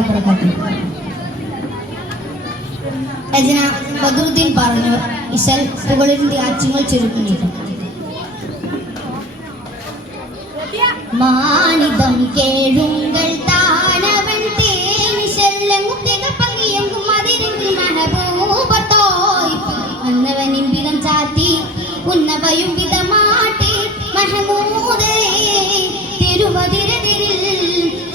വബറകാതുഹു. രചന ബദറുദ്ദീൻ പറഞ്ഞു. ഇശൽ പുകളിന്റെ ആച്ചിങ്ങൾ ചുരുക്കുന്നില്ല. മാനിതം കേഴുങ്കൾ താനവൻ തേനിശെല്ലും കുട്ടിക പങ്കിയെങ്കും അതിരെങ്കിൽ മഹബൂബത്തോയ് അന്നവനിൻ വിധം ചാത്തി ഉന്നവയും വിധമാട്ടി മഹമൂദേ തിരുവതിരതിരിൽ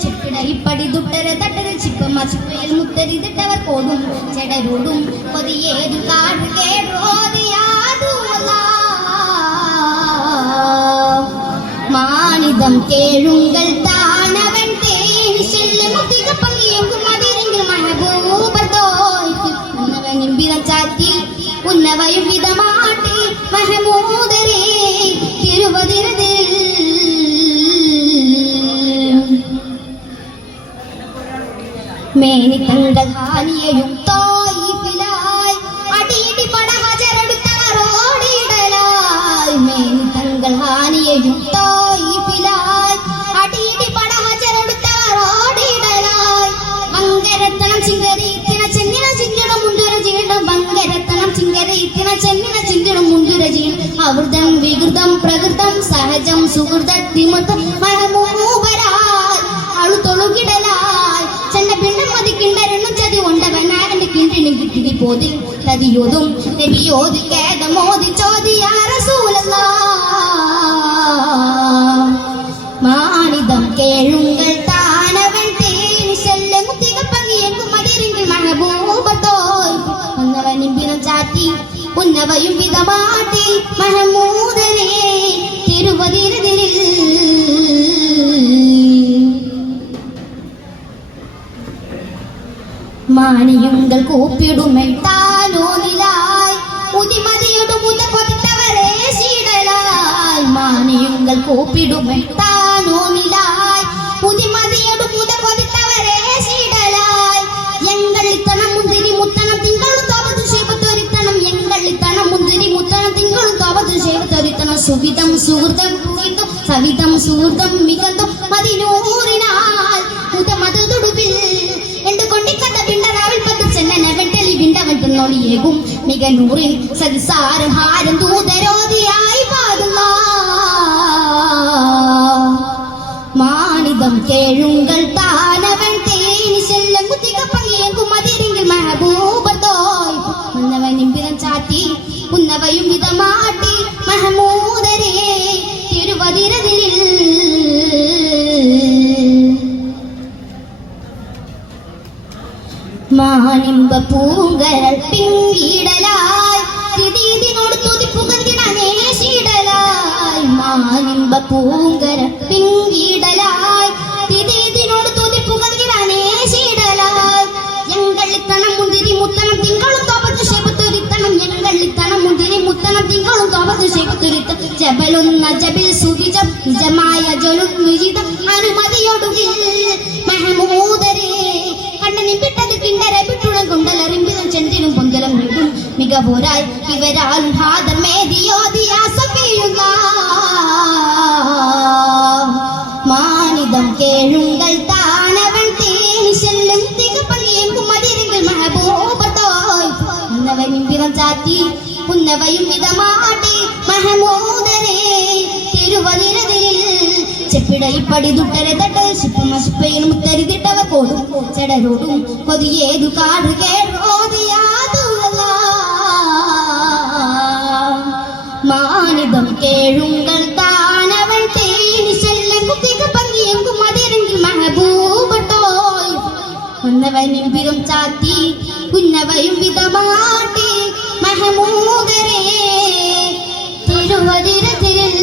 ചിപ്പിടയിപ്പടി ദുട്ടര തട്ടര ചിപ്പമ്മ ചിപ്പയിൽ മുത്തരിതിട്ടവർ കോടും ചെടരോടും കൊതിയേതു കാട് കേടോതിയാതുമല്ല മാനിതം കേഴുങ്കൾ താനവൻ തേനിശെല്ലും കുട്ടിക പങ്കിയെങ്കും അതിരെങ്കിൽ മഹബൂബത്തോയ് ഉന്നവനിൻ വിധം ചാത്തി ഉന്നവയും വിധമാട്ടി മഹമൂദരേ തിരുവതിരതിൽ മേനി തങ്ങൾ ഹാനിയയും തോയിപ്പിലായി അടിയിടി പട ഹജറെടുത്തവർ ഓടിയിടലായി മേനി തങ്ങൾ ഹാനിയയും തോയിപ്പിലായി അടിയിടി പട ഹജറെടുത്തവർ ഓടിയിടലായി മങ്കരത്തണം ചിങ്കരീത്തിന ചെന്നിന ചിഞ്ചണം മുണ്ടുര ചെയ്യണം മങ്കരത്തണം ചിങ്കരീത്തിന ചെന്നിന ചിഞ്ചണം മുണ്ടുര ചെയ്യണം അവൃതം വികൃതം പ്രകൃതം സഹജം സുഹൃതത്തിമത്തം മഹമൂബരായി അളു തൊളുകിടലായി ചെന്ന പിണ്ണം മതിക്കിണ്ടരണ്ണും ചതി കൊണ്ടവനാരന്റെ കിണ്ടിന് കിട്ടിടി പോതിൽ തതിയോതും നബിയോതി കേദമോതി ചോദിയാ റസൂലല്ലാഹ് മാനിതം കേഴുങ്കൾ താനവൻ തേനിശെല്ലും കുട്ടിക പങ്കിയെങ്കും അതിരെങ്കിൽ മഹബൂബത്തോയ് ഒന്നവനിൻ വിധം ചാറ്റി ഉന്നവയും വിധമാട്ടി മഹമൂദരേ തിരുവതിരതിരിൽ മാണിയുങ്കൾ കൂപ്പിടുമൽ താനോനിലായി ഉദിമതിയുടെ മുത കൊതിത്തവരെ ശീടലായി മാണിയുങ്കൾ കൂപ്പിടുമൽ താനോനിലായി ഉദിമതിയുടെ മുത കൊതിത്തവരെ ശീടലായി എങ്ങളിത്തണം മുന്തിരി മുത്തണം തിങ്കളും തോപതു ശൈവത്തൊരുത്തണം എങ്ങളിത്തണം മുന്തിരി മുത്തണം തിങ്കളും തോപതു ശൈവത്തൊരുത്തണം സുഹിതം സുഹൃതം പൂരിതും സവിതം സുഹൃതം മികന്തും മതിനൂറിനാൽ ഉദമതുടുവിൽ എന്തുകൊണ്ടിക്കഥ പിണ്ടറാവിൽ പത്ത് ചെന്നന വെട്ടലി വിണ്ടവൻ തിന്നോളിയേകും മിക നൂറിൻ സതിസാരം ഹാരം ദൂതരോധിയായി പാടുന്ന മാനിതം കേഴുങ്കൾ താനവൻ തേനിശെല്ലും കുത്തിക പങ്കിയെങ്കും അതിരെങ്കിൽ മഹബൂബത്തോയ് ഉന്നവനിൻ വിധം ചാറ്റി ഉന്നവയും വിധമാട്ടി മഹമൂദരേ തിരുവതിരതിരിൽ മാനിമ്പ പൂങ്കരൾ പിങ്കിടലായി തിദീതിനോട് തുതിപ്പുകന്തിനെ ശീടലായി മാനിമ്പ പൂങ്കരൾ പിങ്കിടലായി തിദീതിനോട് തുതിപ്പുകന്തിനെ ശീടലായി എങ്ങളിത്തണം മുന്തിരി മുത്തണം തിങ്കളും തോപത്തു ശൈവത്തൊരുത്തണം എങ്ങളിത്തണം മുന്തിരി മുത്തണം തിങ്കളും തോപത്തു ശൈവത്തൊരുത്തം ജബലുന്ന ജബിൽ സുവിജം നിജമായ ജലും വിജിതം അനുമതിയൊടുകിൽ മഹമൂദരേ കണ്ണനിൻ പിട്ടത് കിണ്ടര പിട്ടുളം കൊണ്ടലറിമ്പിതം ചെന്തിനും പൊന്തലം വീടും മികവോരായി ഇവരാലും ഹാദർ മേദിയോദിയാ സഫീലുള്ളാഹ് മാനിതം കേഴുങ്കൾ താനവൻ തേനിശെല്ലും തിക പങ്കിയെങ്കും അതിരെങ്കിൽ മഹബൂബത്തോയ് ഉന്നവനിൻ വിധം ചാറ്റി ഉന്നവയും വിധമാട്ടി മഹമൂദരേ തിരുവതിരതിരിൽ ചെപ്പിടയിപ്പടി ദുട്ടര തട്ടൽ ശിപ്പമ്മ ശിപ്പയിൽ മുത്തരിതിട്ടവ കോടും ചെടരോടും കൊതിയേതു കാട് കേടോതിയാതുമല്ല മാനിതം കേഴുങ്കൾ താനവൻ തേനിശെല്ലും കുത്തിക പങ്കിയെങ്കും അതിരെങ്കിൽ മഹബൂബത്തോയ് ഉന്നവനിൻ വിധം ചാത്തി ഉന്നവയും വിധമാട്ടി മഹമൂദരേ തിരുവതിരതിരിൽ